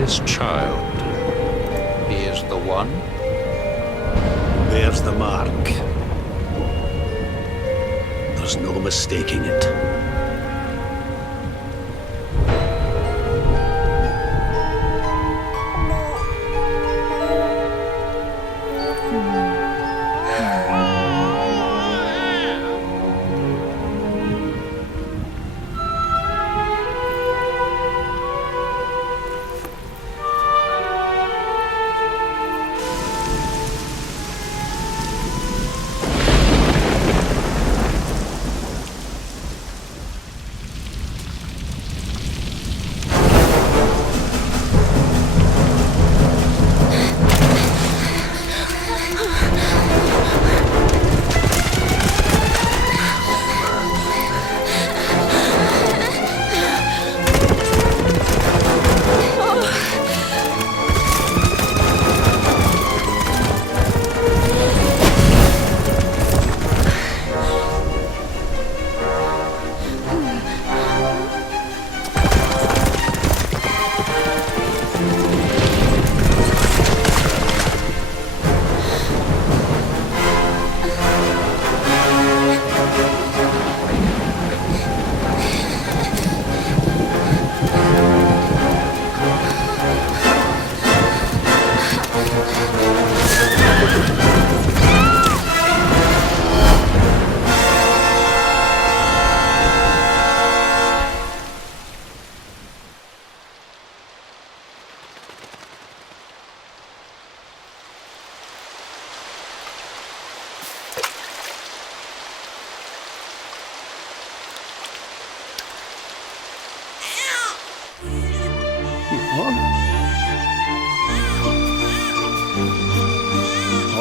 this child. He is the one? There's the mark. There's no mistaking it.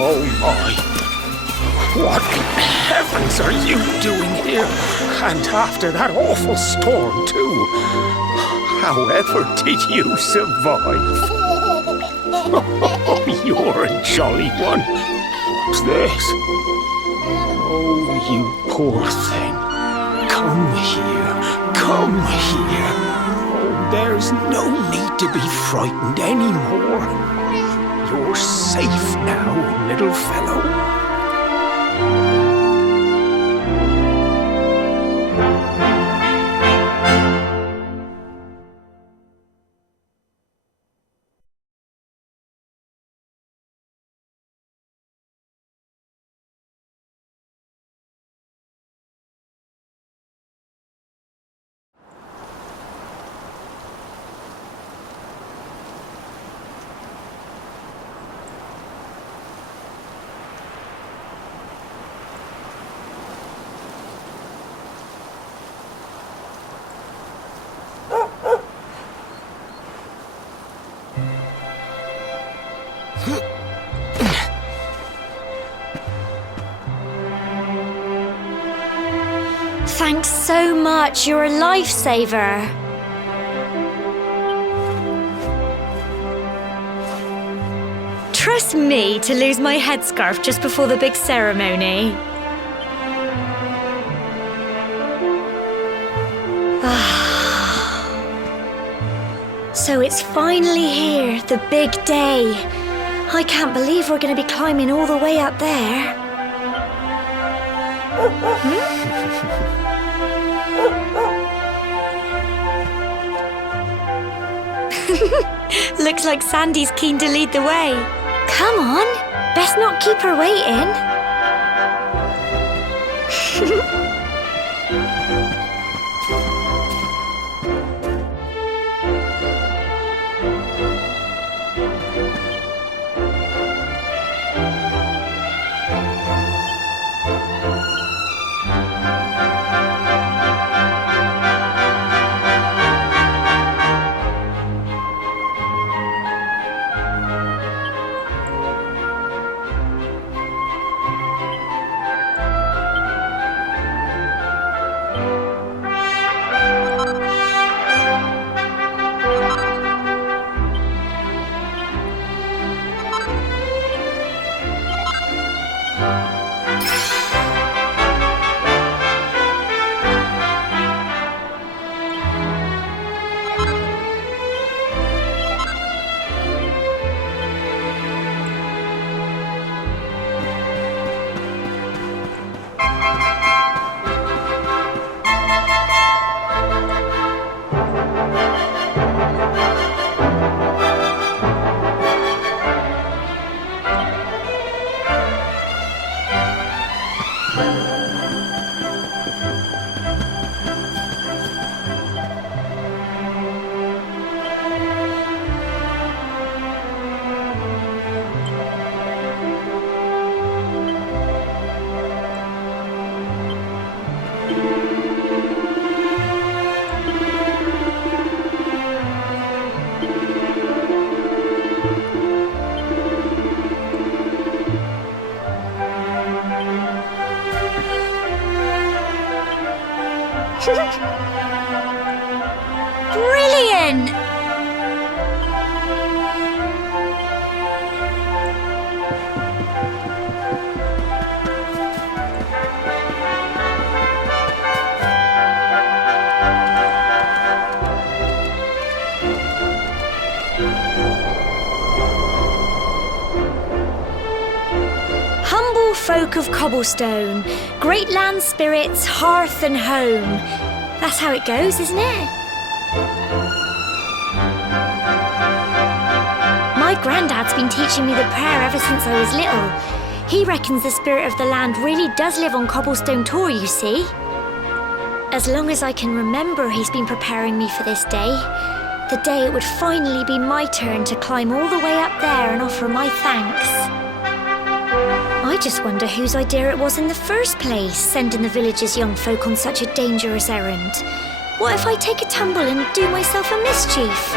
Oh my! What in heavens are you doing here? And after that awful storm, too. However did you survive? Oh, you're a jolly one. What's this? Oh, you poor thing. Come here. Come here. Oh, there's no need to be frightened anymore. You're safe now, little fellow. Thanks so much, you're a lifesaver. Trust me to lose my headscarf just before the big ceremony. So it's finally here, the big day. I can't believe we're going to be climbing all the way up there. Looks like Sandy's keen to lead the way. Come on, best not keep her waiting. then! Humble folk of cobblestone, great land spirits, hearth and home. That's how it goes, isn't it? My granddad's been teaching me the prayer ever since I was little. He reckons the spirit of the land really does live on Cobblestone Tor, you see. As long as I can remember, he's been preparing me for this day. The day it would finally be my turn to climb all the way up there and offer my thanks. I just wonder whose idea it was in the first place, sending the village's young folk on such a dangerous errand. What if I take a tumble and do myself a mischief?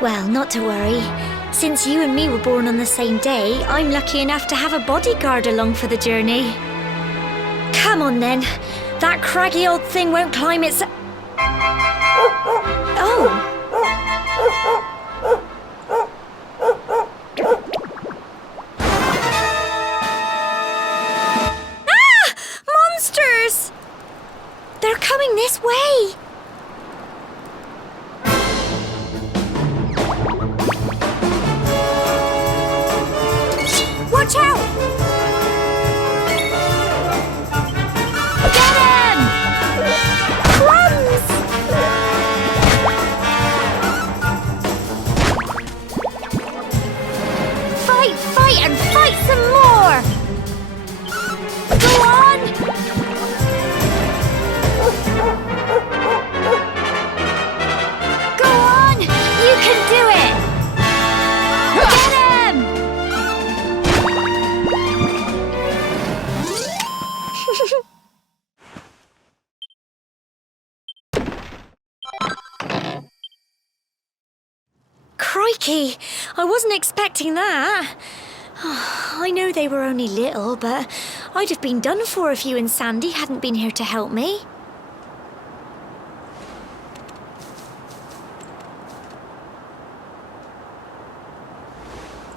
Well, not to worry. Since you and me were born on the same day, I'm lucky enough to have a bodyguard along for the journey. Come on then. That craggy old thing won't climb its... Oh! They're coming this way! Watch out! Get him! Crumbs! Fight, fight, and fight some more! Go on! You can do it! Get him! Crikey! I wasn't expecting that. I know they were only little, but I'd have been done for if you and Sandy hadn't been here to help me.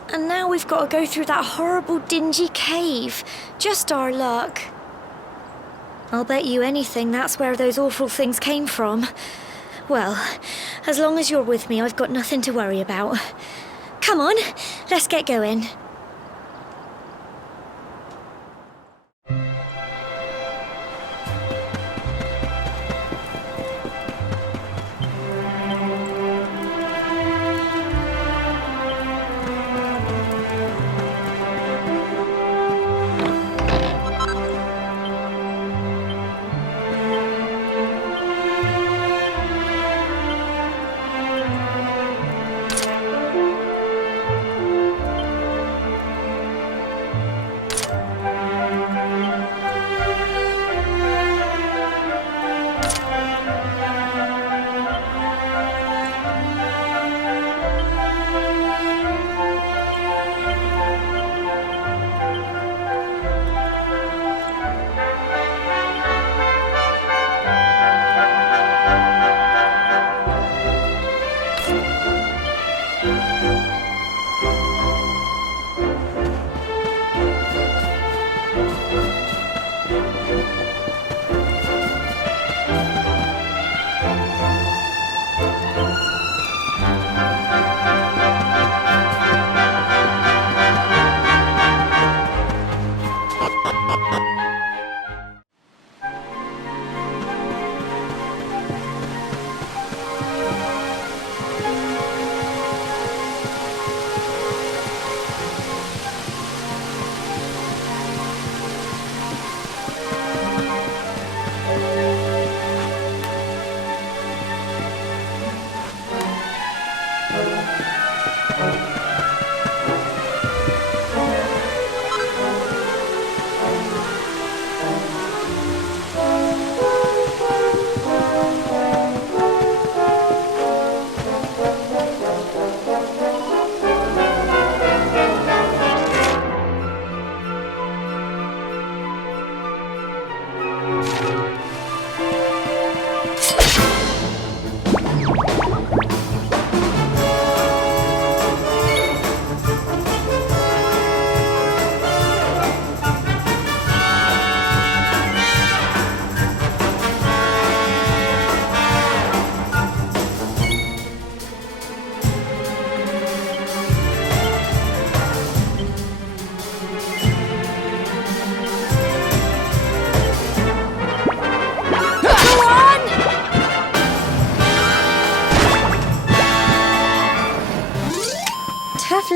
And now we've got to go through that horrible, dingy cave. Just our luck. I'll bet you anything that's where those awful things came from. Well, as long as you're with me, I've got nothing to worry about. Come on, let's get going.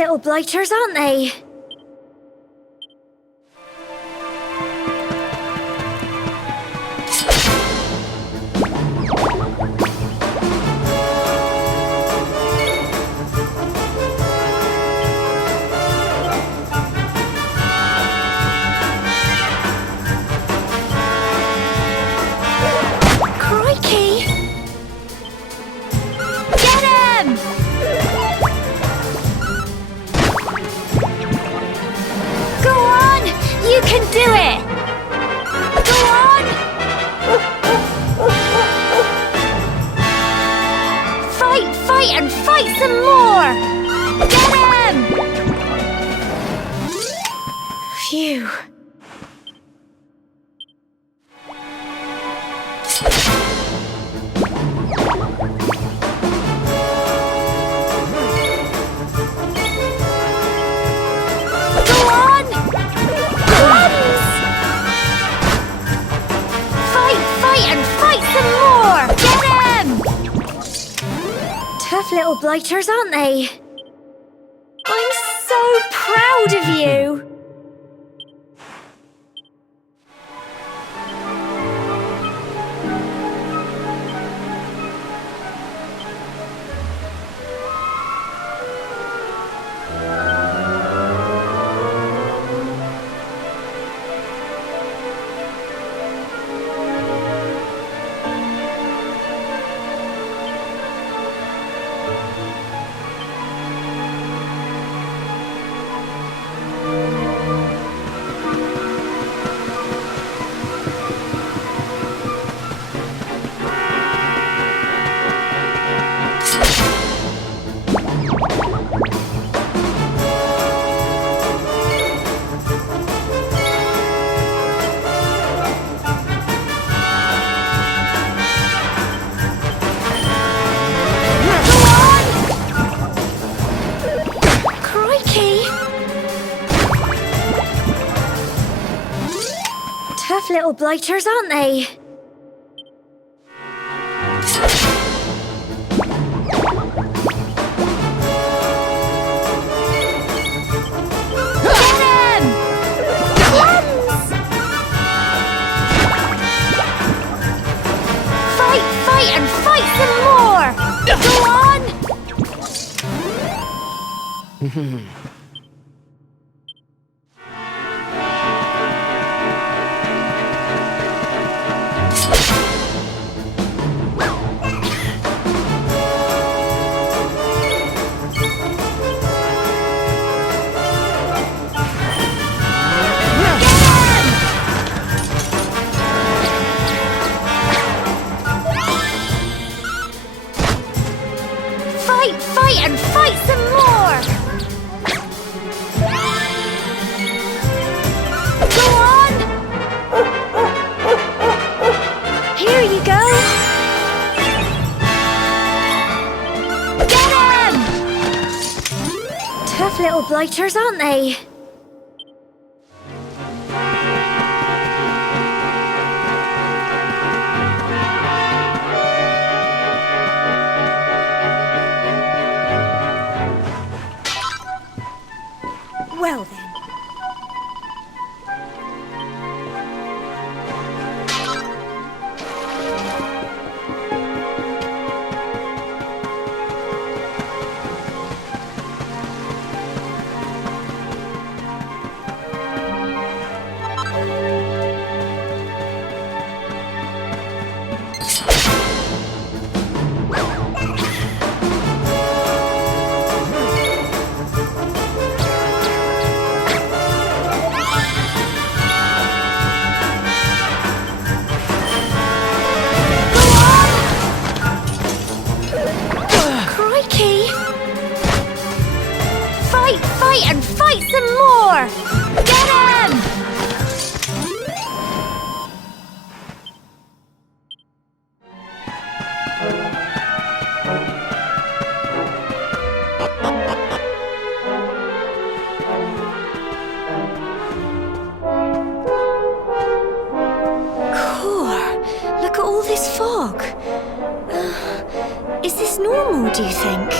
little blighters, aren't they? You can do it! Go on! Fight, fight, and fight some more! Get him! Phew. Tough little blighters, aren't they? I'm so proud of you! Tough little blighters, aren't they? Get him! Cleanse! Fight, fight, and fight some more! Go on! Fight and fight some more! Go on! Here you go! Get him! Tough little blighters, aren't they? Well then. And fight some more! Get him! Core, look at all this fog. Is this normal, do you think?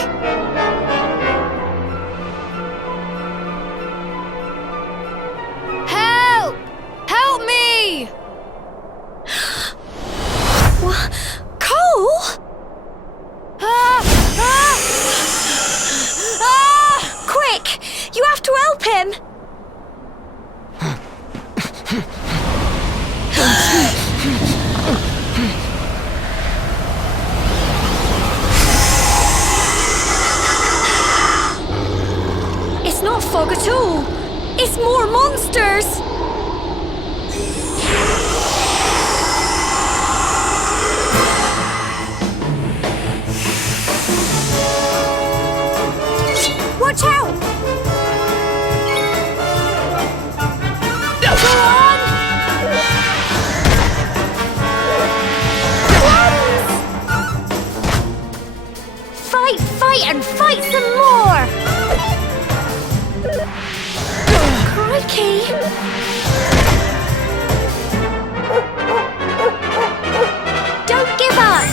at all. It's more monsters. Watch out! Go on! Fight, fight, and fight some more! Crikey! Don't give up!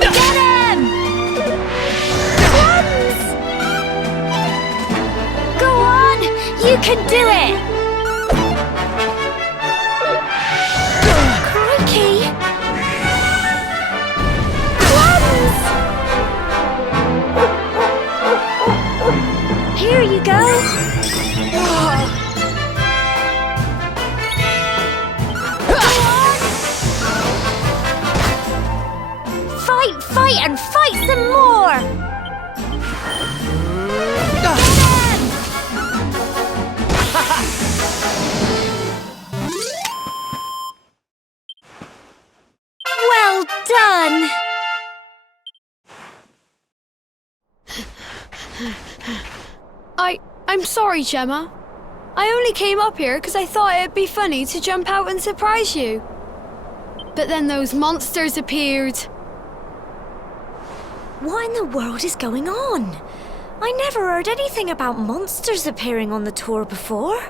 Get him! Crumbs! Go on! You can do it! Crikey! Here you go. Fight, fight, and fight some more. Well done. I'm sorry, Gemma. I only came up here because I thought it'd be funny to jump out and surprise you. But then those monsters appeared. What in the world is going on? I never heard anything about monsters appearing on the tour before.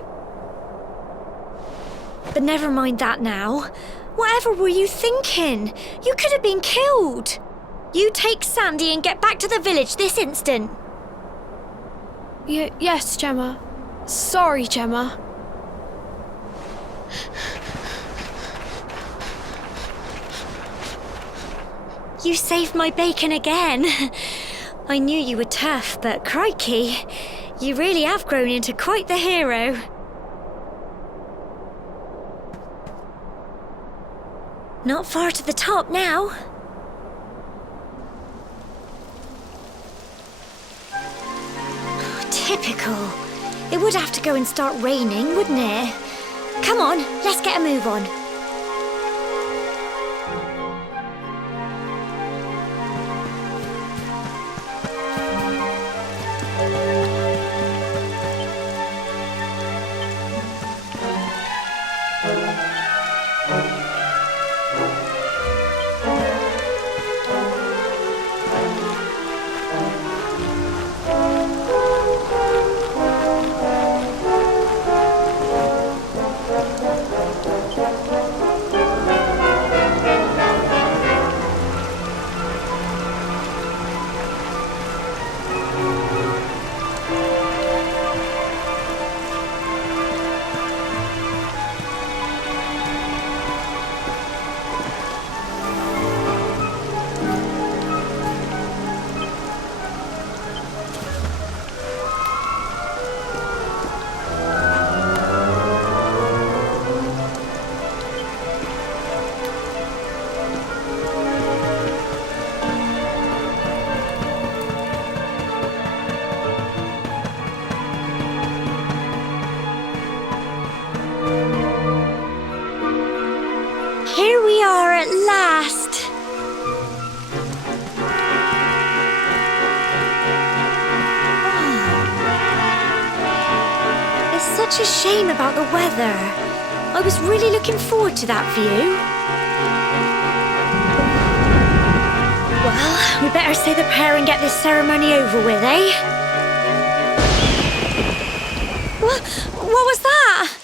But never mind that now. Whatever were you thinking? You could have been killed. You take Sandy and get back to the village this instant. Yes, Gemma. Sorry, Gemma. You saved my bacon again. I knew you were tough, but crikey, you really have grown into quite the hero. Not far to the top now. Typical. It would have to go and start raining, wouldn't it? Come on, let's get a move on. Here we are at last. It's such a shame about the weather. I was really looking forward to that view. Well, we better say the prayer and get this ceremony over with, eh? What was that?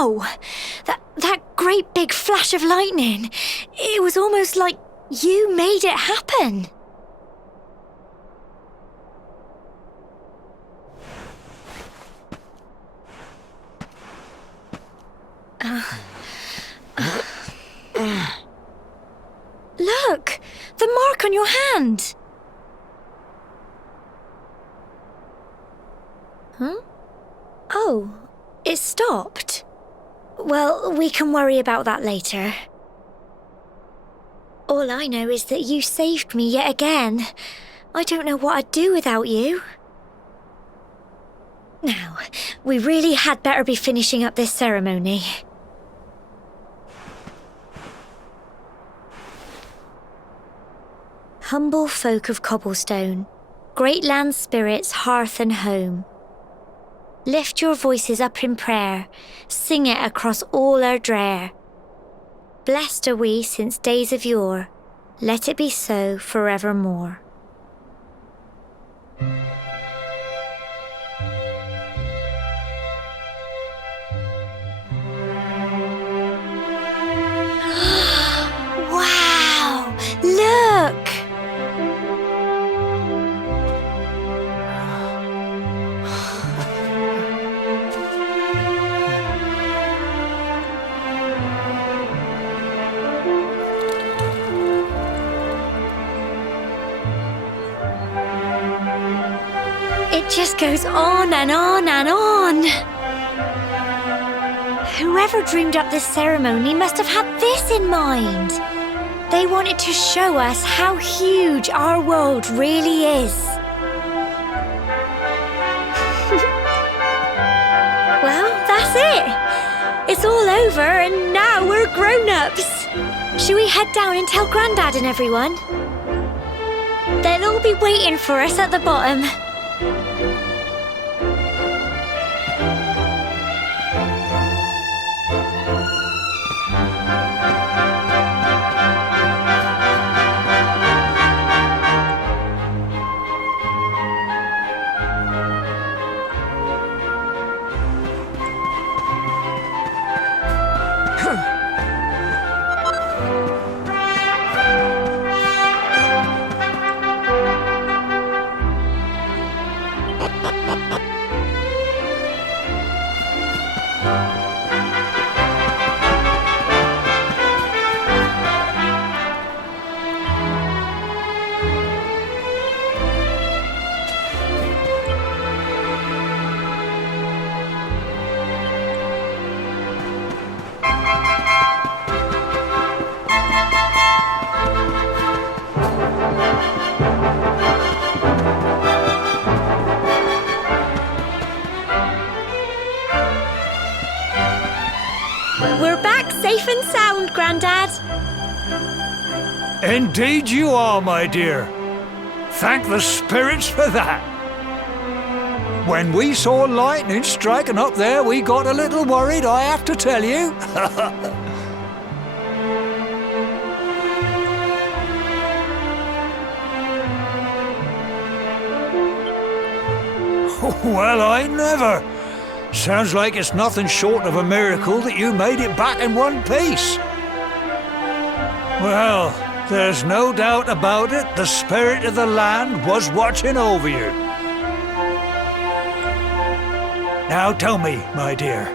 Wow! That great big flash of lightning. It was almost like you made it happen. Look! The mark on your hand! Huh? Oh, it stopped. Well, we can worry about that later. All I know is that you saved me yet again. I don't know what I'd do without you. Now, we really had better be finishing up this ceremony. Humble folk of cobblestone, great land spirits, hearth and home. Lift your voices up in prayer, sing it across all our drear. Blessed are we since days of yore, let it be so forevermore. Wow! Look! It just goes on and on and on. Whoever dreamed up this ceremony must have had this in mind. They wanted to show us how huge our world really is. Well, that's it. It's all over and now we're grown-ups. Shall we head down and tell Grandad and everyone? They'll all be waiting for us at the bottom. We're back safe and sound, Grandad. Indeed you are, my dear. Thank the spirits for that. When we saw lightning striking up there, we got a little worried, I have to tell you. Well, I never. Sounds like it's nothing short of a miracle that you made it back in one piece. Well, there's no doubt about it, the spirit of the land was watching over you. Now tell me, my dear,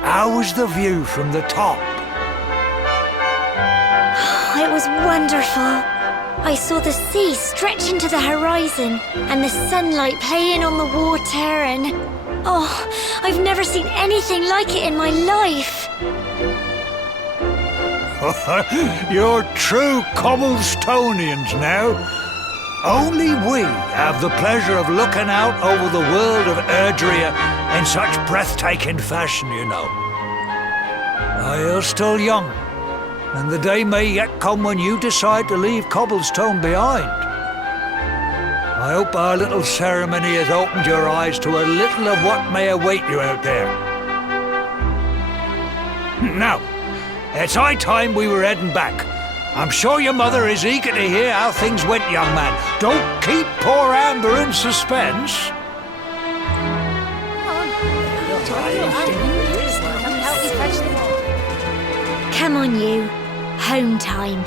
how was the view from the top? It was wonderful. I saw the sea stretch into the horizon and the sunlight playing on the water and... oh, I've never seen anything like it in my life. You're true Cobblestonians now. Only we have the pleasure of looking out over the world of Erdrea in such breathtaking fashion, you know. You're still young, and the day may yet come when you decide to leave Cobblestone behind. I hope our little ceremony has opened your eyes to a little of what may await you out there. Now, it's high time we were heading back. I'm sure your mother is eager to hear how things went, young man. Don't keep poor Amber in suspense. help me fetch them all. Come on, you. Home time.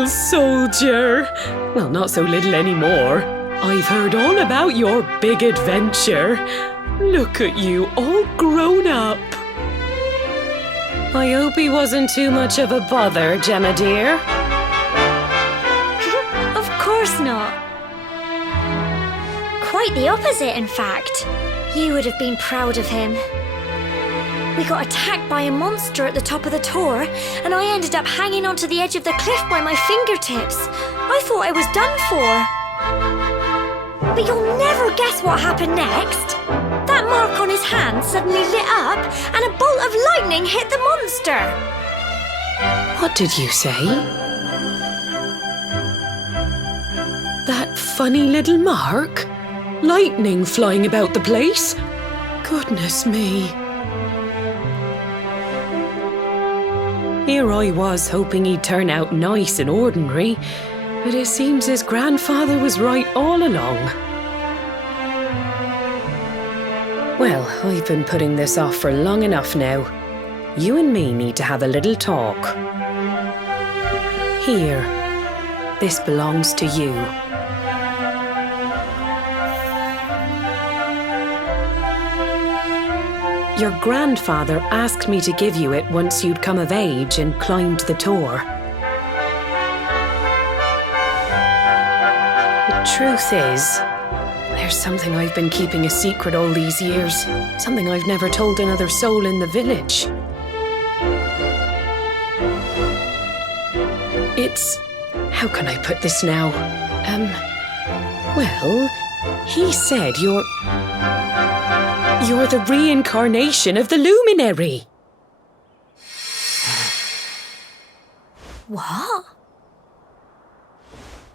little soldier. Well, not so little anymore. I've heard all about your big adventure. Look at you, all grown up. I hope he wasn't too much of a bother, Gemma dear. Of course not. Quite the opposite, in fact. You would have been proud of him. We got attacked by a monster at the top of the tower, and I ended up hanging onto the edge of the cliff by my fingertips. I thought I was done for. But you'll never guess what happened next. That mark on his hand suddenly lit up, and a bolt of lightning hit the monster. What did you say? That funny little mark? Lightning flying about the place? Goodness me. Here I was hoping he'd turn out nice and ordinary, but it seems his grandfather was right all along. Well, I've been putting this off for long enough now. You and me need to have a little talk. Here, this belongs to you. Your grandfather asked me to give you it once you'd come of age and climbed the tower. The truth is, there's something I've been keeping a secret all these years. Something I've never told another soul in the village. It's... how can I put this now? Well, he said you're the reincarnation of the luminary. What?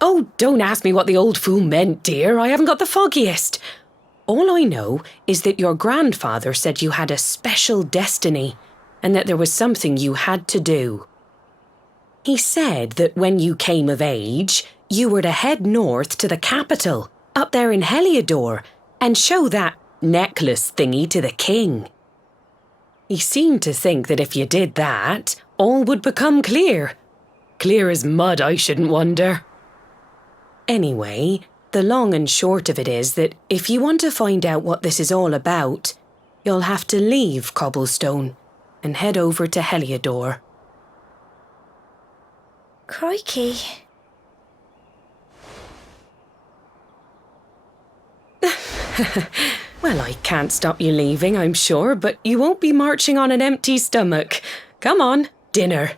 Oh, don't ask me what the old fool meant, dear. I haven't got the foggiest. All I know is that your grandfather said you had a special destiny and that there was something you had to do. He said that when you came of age, you were to head north to the capital, up there in Heliodor, and show that necklace thingy to the king. He seemed to think that if you did that, all would become clear. Clear as mud, I shouldn't wonder. Anyway, the long and short of it is that if you want to find out what this is all about, you'll have to leave Cobblestone and head over to Heliodor. Crikey. Well, I can't stop you leaving, I'm sure, but you won't be marching on an empty stomach. Come on, dinner.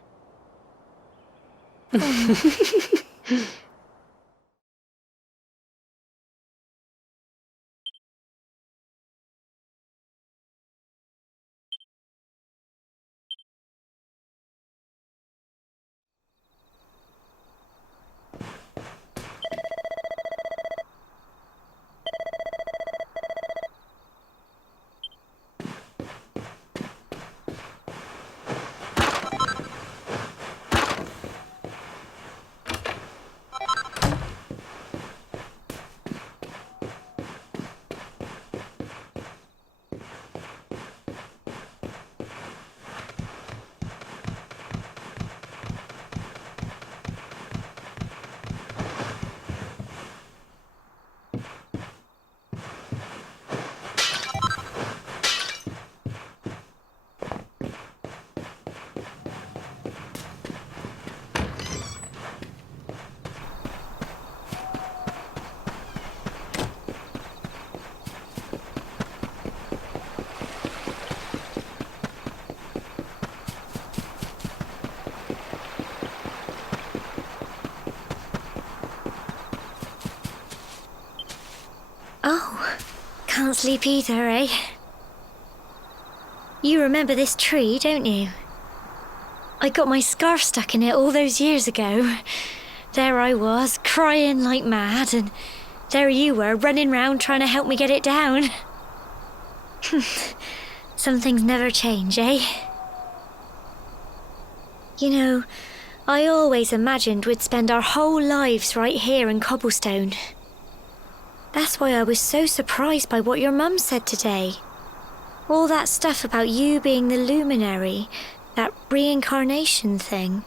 Oh, can't sleep either, eh? You remember this tree, don't you? I got my scarf stuck in it all those years ago. There I was, crying like mad, and there you were, running round trying to help me get it down. Some things never change, eh? You know, I always imagined we'd spend our whole lives right here in Cobblestone. That's why I was so surprised by what your mum said today. All that stuff about you being the luminary, that reincarnation thing.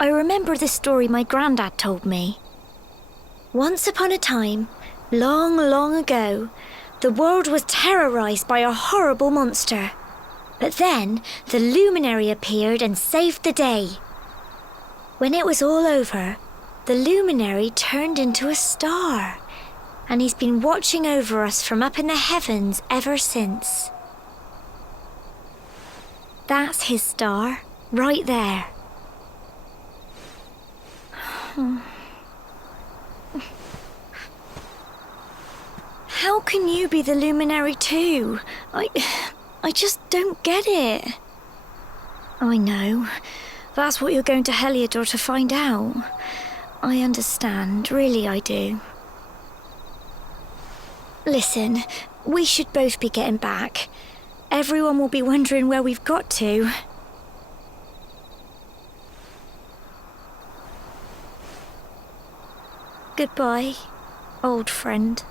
I remember the story my granddad told me. Once upon a time, long, long ago, the world was terrorised by a horrible monster. But then the luminary appeared and saved the day. When it was all over, the luminary turned into a star, and he's been watching over us from up in the heavens ever since. That's his star, right there. How can you be the luminary too? I just don't get it. I know. That's what you're going to Heliodor to find out. I understand, really I do. Listen, we should both be getting back. Everyone will be wondering where we've got to. Goodbye, old friend.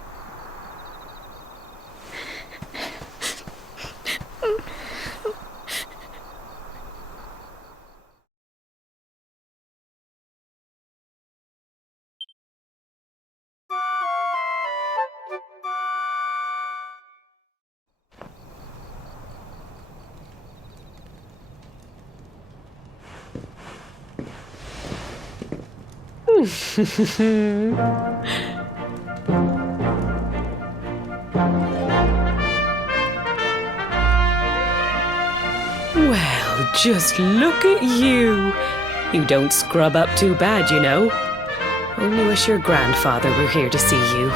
Well, just look at you. You don't scrub up too bad, you know. Only wish your grandfather were here to see you.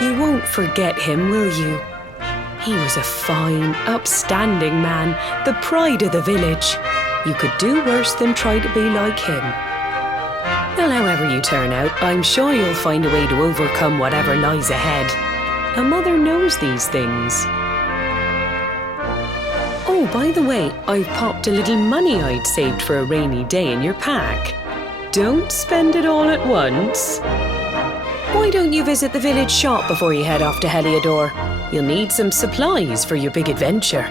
You won't forget him, will you? He was a fine, upstanding man, the pride of the village. You could do worse than try to be like him. Well, however you turn out, I'm sure you'll find a way to overcome whatever lies ahead. A mother knows these things. Oh, by the way, I've popped a little money I'd saved for a rainy day in your pack. Don't spend it all at once. Why don't you visit the village shop before you head off to Heliodor? You'll need some supplies for your big adventure.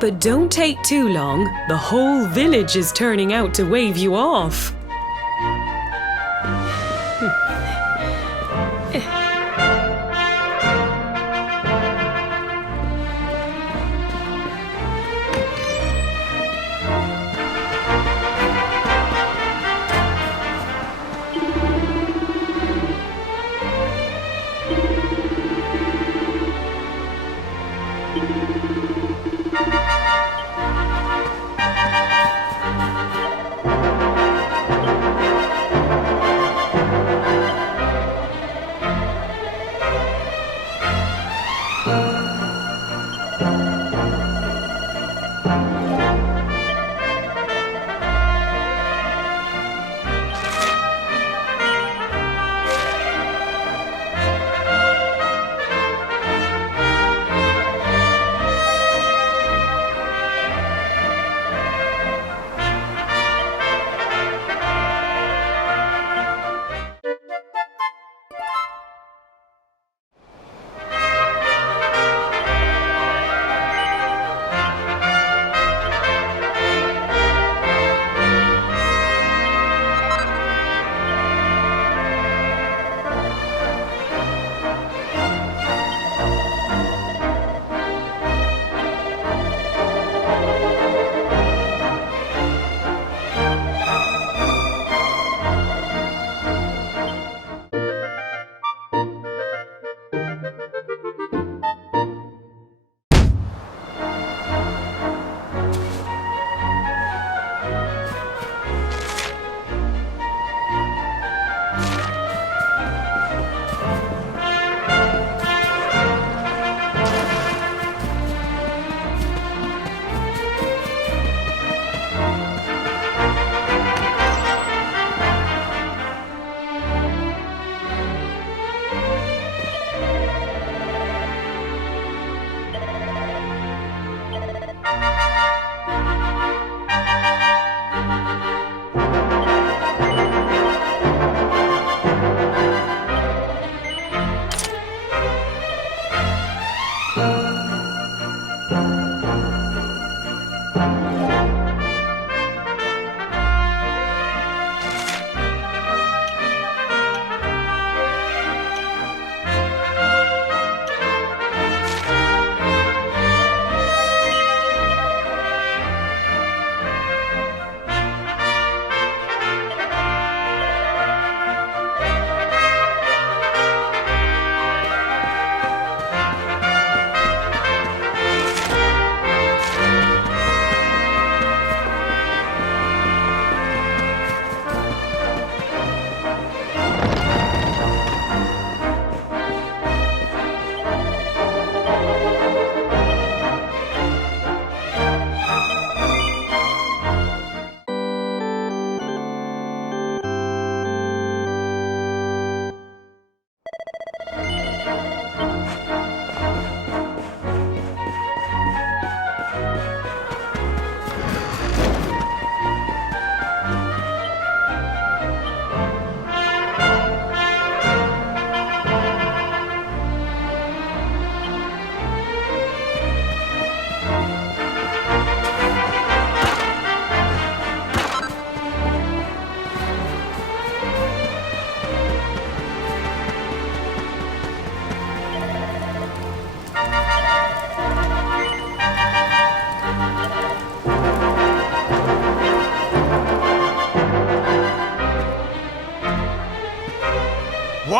But don't take too long. The whole village is turning out to wave you off.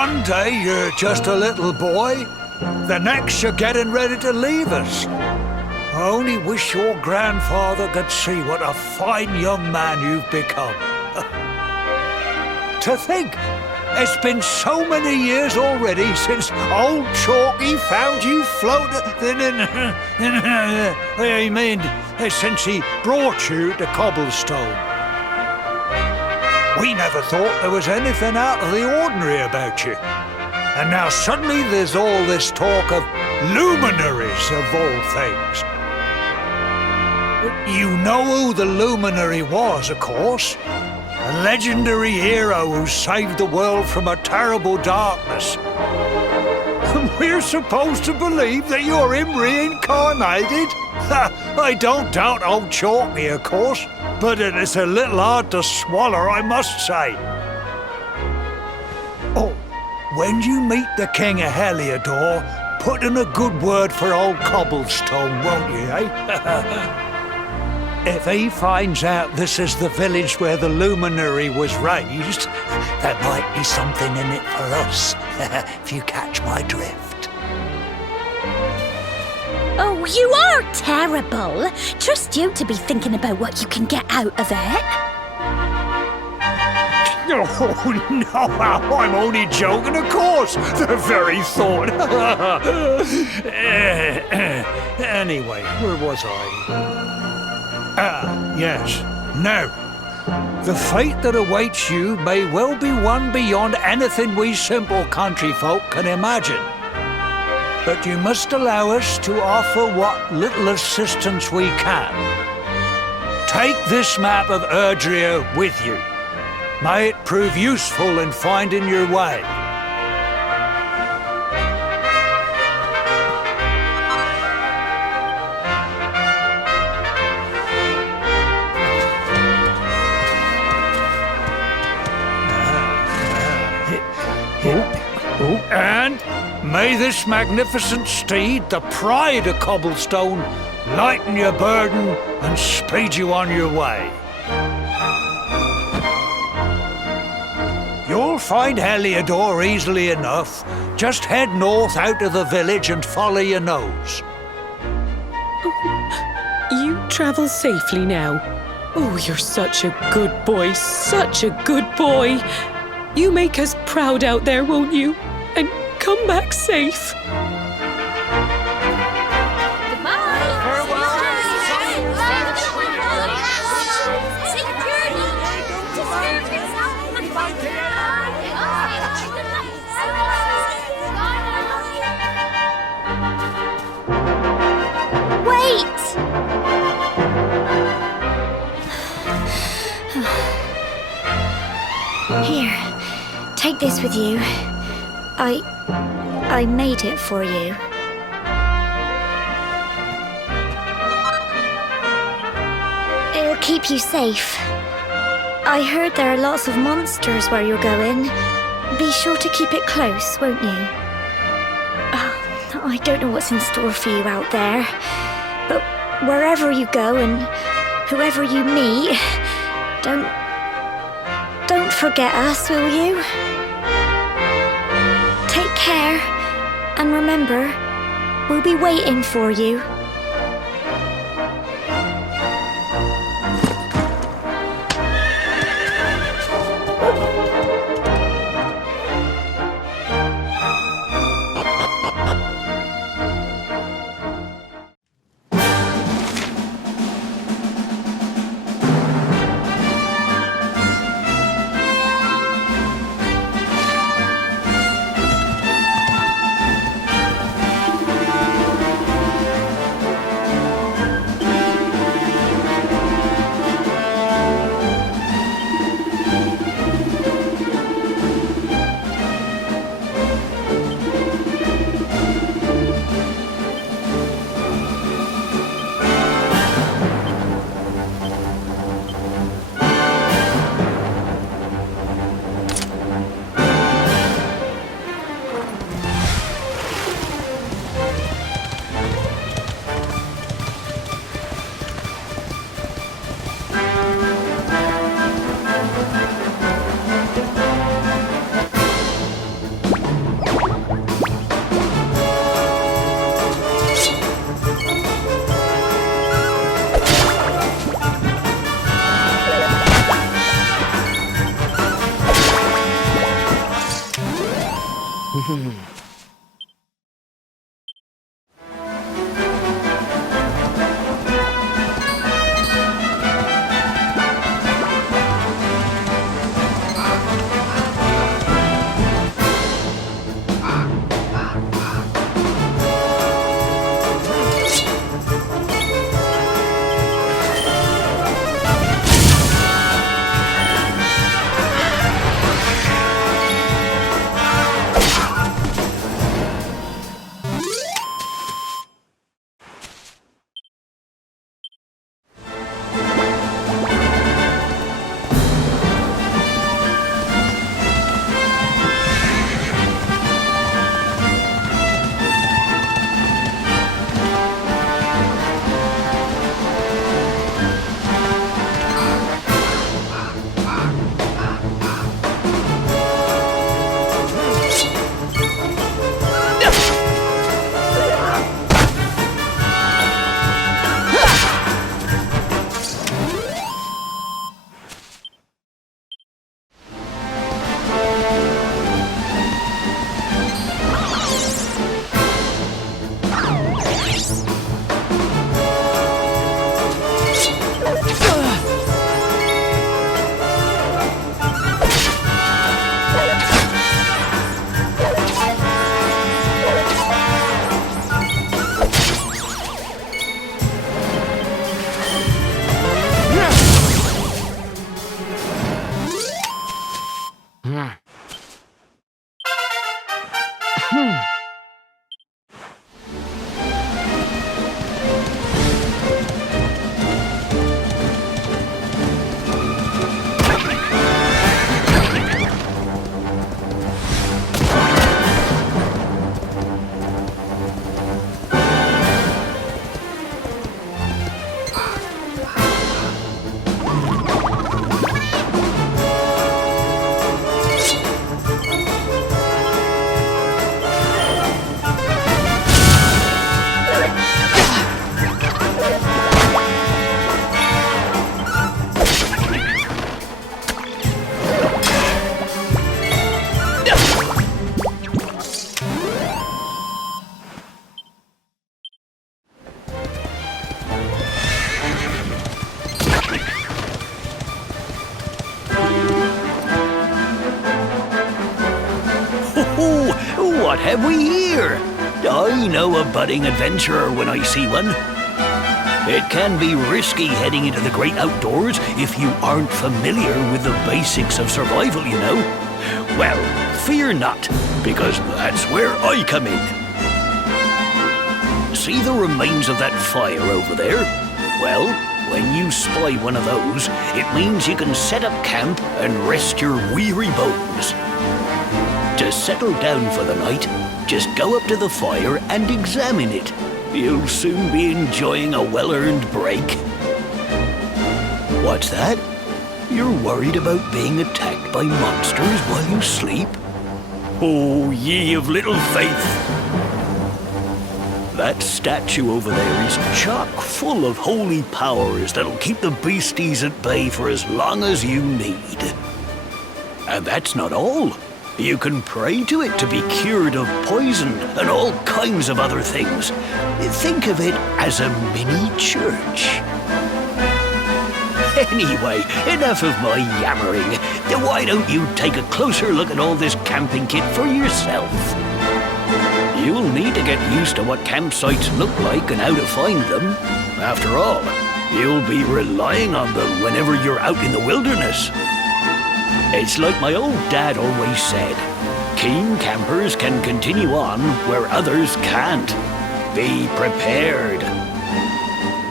One day you're just a little boy, the next you're getting ready to leave us. I only wish your grandfather could see what a fine young man you've become. To think, it's been so many years already since old Chalky found you floating. I mean, since he brought you to Cobblestone. We never thought there was anything out of the ordinary about you. And now suddenly there's all this talk of luminaries of all things. You know who the luminary was, of course. A legendary hero who saved the world from a terrible darkness. And we're supposed to believe that you're him reincarnated? I don't doubt old Chalky, of course, but it's a little hard to swallow, I must say. Oh, when you meet the King of Heliodor, put in a good word for old Cobblestone, won't you, eh? If he finds out this is the village where the luminary was raised, there might be something in it for us, if you catch my drift. Oh, you are terrible. Trust you to be thinking about what you can get out of it. Oh, no, I'm only joking, of course. The very thought. Anyway, where was I? Yes. Now, the fate that awaits you may well be one beyond anything we simple country folk can imagine. But you must allow us to offer what little assistance we can. Take this map of Erdrea with you. May it prove useful in finding your way. And may this magnificent steed, the pride of Cobblestone, lighten your burden and speed you on your way. You'll find Heliodor easily enough. Just head north out of the village and follow your nose. You travel safely now. Oh, you're such a good boy, such a good boy. You make us proud out there, won't you? And come back safe. Wait! Here, take this with you. I made it for you. It'll keep you safe. I heard there are lots of monsters where you're going. Be sure to keep it close, won't you? I don't know what's in store for you out there, but wherever you go and whoever you meet, don't forget us, will you? Take care, and remember, we'll be waiting for you. What have we here? I know a budding adventurer when I see one. It can be risky heading into the great outdoors if you aren't familiar with the basics of survival, you know. Well, fear not, because that's where I come in. See the remains of that fire over there? Well, when you spy one of those, it means you can set up camp and rest your weary bones. To settle down for the night, just go up to the fire and examine it. You'll soon be enjoying a well-earned break. What's that? You're worried about being attacked by monsters while you sleep? Oh, ye of little faith! That statue over there is chock full of holy powers that'll keep the beasties at bay for as long as you need. And that's not all. You can pray to it to be cured of poison and all kinds of other things. Think of it as a mini church. Anyway, enough of my yammering. Why don't you take a closer look at all this camping kit for yourself? You'll need to get used to what campsites look like and how to find them. After all, you'll be relying on them whenever you're out in the wilderness. It's like my old dad always said, keen campers can continue on where others can't. Be prepared.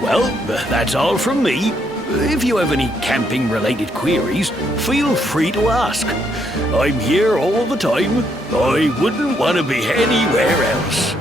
Well, that's all from me. If you have any camping-related queries, feel free to ask. I'm here all the time. I wouldn't want to be anywhere else.